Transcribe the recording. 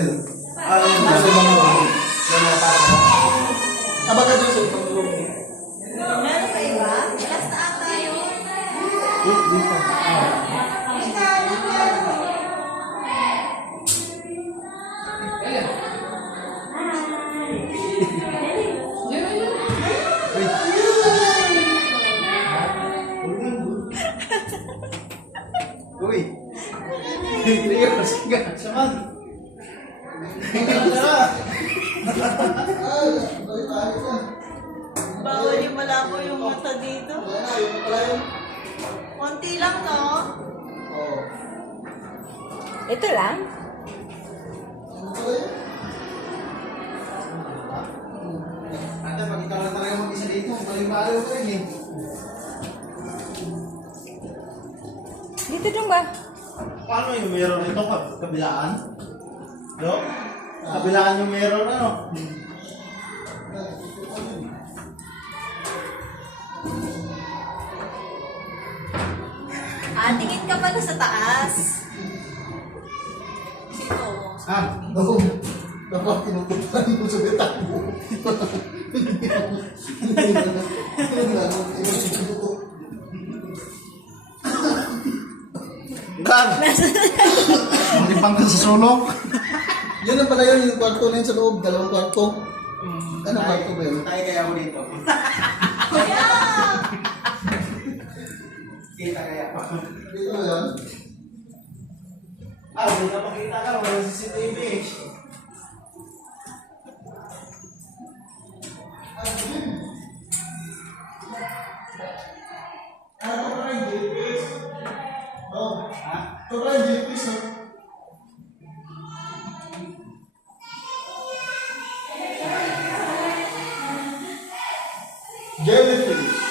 sa'yo. Ano yun? Nasa ibang room. Yan ang para. Kabaga doon sa ibang room. Meron pa iba? Last na ata yun. Dito. Uy! Leo, sige. Saman. Bawal yung malabo yung mata dito. Konti lang, no? Ito lang? Ate, pag ikaw lang talaga mag-isa dito, balimbalo ko rin eh. Dito dun ba? Paano yung mirror nito? Kabilaan? No? Kabilaan yung mirror, ano? Ah, tingin ka pala sa taas. Sino? Ako. Dapat tinutupan mo sa bitak mo. Gan! Malipang ka sa sulok. Yun na pala yun, yung kwarto na yun sa loob. Dalawang kwarto. Ano kwarto ba yun? Tayo kaya ako dito. Kita kaya pa. Dito na yun. Hindi na makita ka. Walang CCTV. Ito pala yung GPS. Oh. Ha? Ito pala yung GPS. Jellyfish.